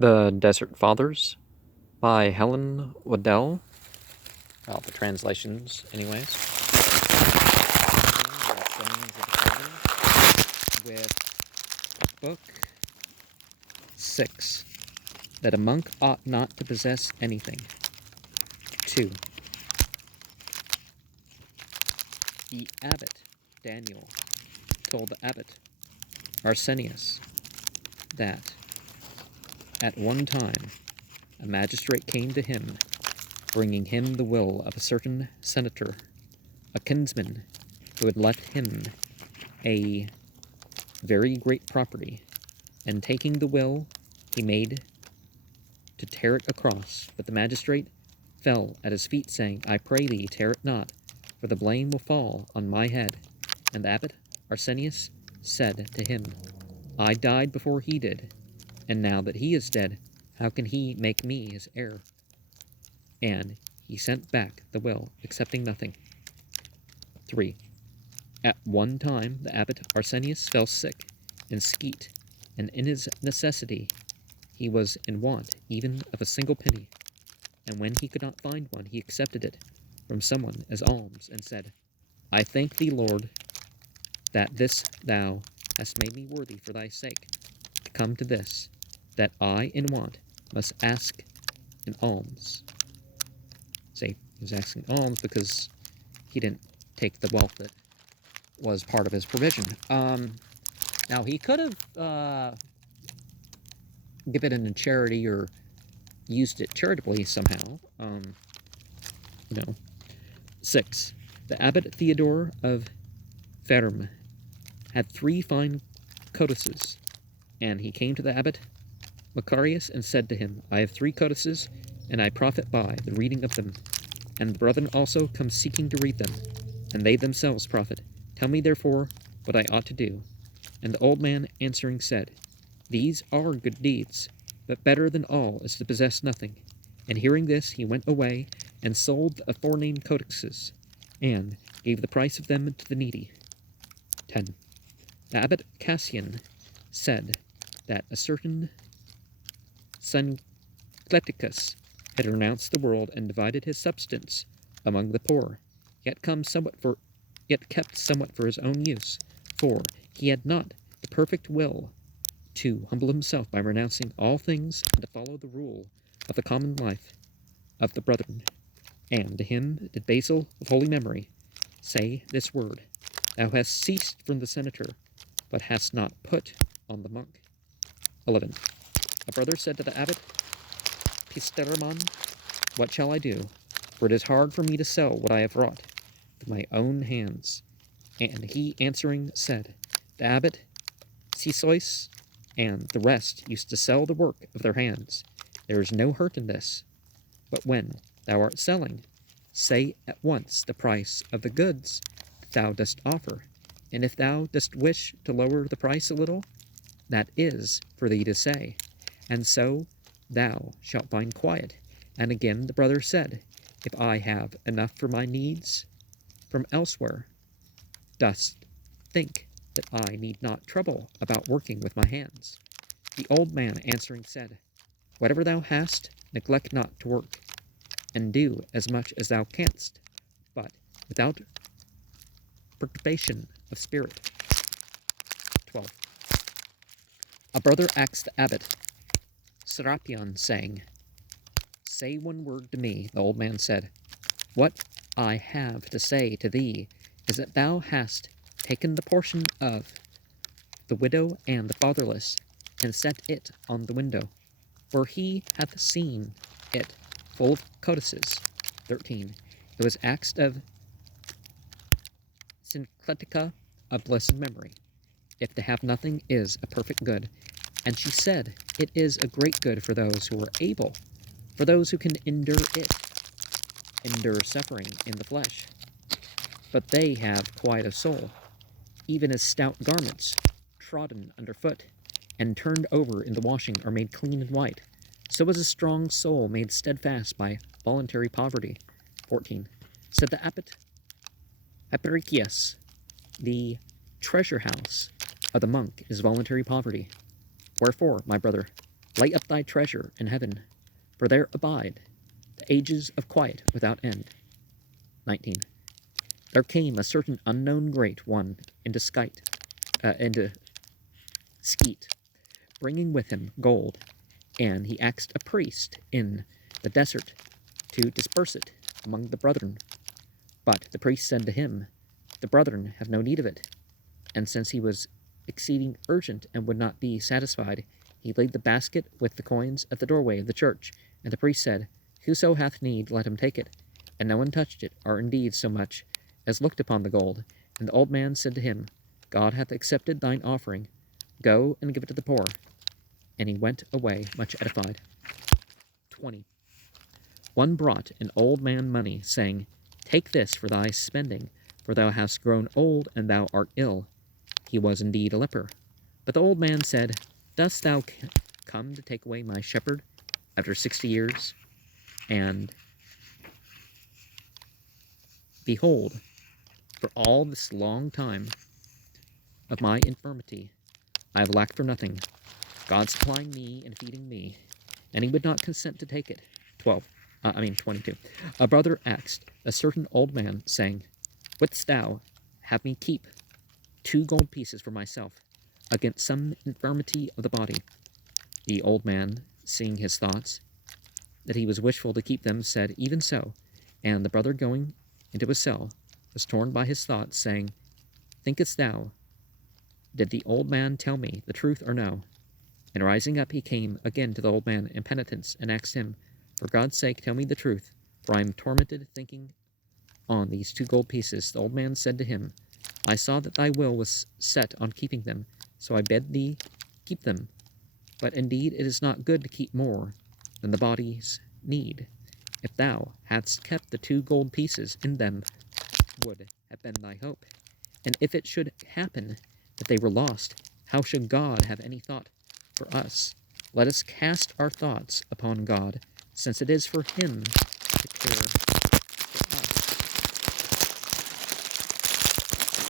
The Desert Fathers by Helen Waddell. Well, the translations, anyways. With Book 6, that a monk ought not to possess anything. 2. The abbot, Daniel, told the abbot, Arsenius, that at one time a magistrate came to him, bringing him the will of a certain senator, a kinsman, who had left him a very great property, and taking the will, he made to tear it across. But the magistrate fell at his feet, saying, I pray thee, tear it not, for the blame will fall on my head. And the abbot Arsenius said to him, I died before he did, and now that he is dead, how can he make me his heir? And he sent back the will, accepting nothing. 3. At one time the abbot Arsenius fell sick and skeet, and in his necessity he was in want even of a single penny. And when he could not find one, he accepted it from someone as alms, and said, I thank thee, Lord, that this thou hast made me worthy for thy sake to come to this, that I in want must ask an alms. Say, he was asking alms because he didn't take the wealth that was part of his provision. Now, he could have given it in charity or used it charitably somehow. 6. The abbot Theodore of Ferm had 3 fine codices, and he came to the abbot Macarius and said to him, I have 3 codices, and I profit by the reading of them. And the brethren also come seeking to read them, and they themselves profit. Tell me therefore what I ought to do. And the old man answering said, These are good deeds, but better than all is to possess nothing. And hearing this, he went away and sold the aforenamed codices, and gave the price of them to the needy. 10. The abbot Cassian said that a certain Subdeacon had renounced the world and divided his substance among the poor, yet kept somewhat for his own use, for he had not the perfect will to humble himself by renouncing all things and to follow the rule of the common life of the brethren. And to him did Basil of holy memory say this word, Thou hast ceased from the senator, but hast not put on the monk. 11. A brother said to the abbot Pisteramon, What shall I do? For it is hard for me to sell what I have wrought with my own hands. And he answering said, The abbot Cisois and the rest used to sell the work of their hands. There is no hurt in this. But when thou art selling, say at once the price of the goods that thou dost offer. And if thou dost wish to lower the price a little, that is for thee to say, and so thou shalt find quiet. And again the brother said, If I have enough for my needs from elsewhere, dost think that I need not trouble about working with my hands? The old man answering said, Whatever thou hast, neglect not to work, and do as much as thou canst, but without perturbation of spirit. 12. A brother asked the abbot Serapion, saying, Say one word to me. The old man said, What I have to say to thee is that thou hast taken the portion of the widow and the fatherless, and set it on the window, for he hath seen it full of codices. 13. It was asked of Syncletica of blessed memory, if to have nothing is a perfect good. And she said, It is a great good for those who are able, for those who can endure suffering in the flesh. But they have quiet of soul, even as stout garments, trodden under foot, and turned over in the washing, are made clean and white. So is a strong soul made steadfast by voluntary poverty. 14. Said the abbot Pelagius, the treasure house of the monk is voluntary poverty. Wherefore, my brother, Lay up thy treasure in heaven, for there abide the ages of quiet without end. 19. There came a certain unknown great one into Skeet, bringing with him gold, and he asked a priest in the desert to disperse it among the brethren. But the priest said to him, the brethren have no need of it. And since he was exceeding urgent and would not be satisfied, he laid the basket with the coins at the doorway of the church. And the priest said, whoso hath need, let him take it. And no one touched it, or indeed so much as looked upon the gold. And the old man said to him, God hath accepted thine offering. Go and give it to the poor. And he went away much edified. 20. One brought an old man money, saying, take this for thy spending, for thou hast grown old, and thou art ill. He was indeed a leper. But the old man said, dost thou come to take away my shepherd after 60 years? And behold, for all this long time of my infirmity, I have lacked for nothing, God supplying me and feeding me. And he would not consent to take it. 22. A brother asked a certain old man, saying, wouldst thou have me keep 2 gold pieces for myself against some infirmity of the body? The old man, seeing his thoughts, that he was wishful to keep them, said, even so. And the brother, going into his cell, was torn by his thoughts, saying, thinkest thou, did the old man tell me the truth or no? And rising up, he came again to the old man in penitence, and asked him, for God's sake, tell me the truth, for I am tormented thinking on these 2 gold pieces. The old man said to him, I saw that thy will was set on keeping them, so I bid thee keep them. But indeed it is not good to keep more than the body's need. If thou hadst kept the 2 gold pieces, in them would have been thy hope. And if it should happen that they were lost, how should God have any thought for us? Let us cast our thoughts upon God, since it is for him to care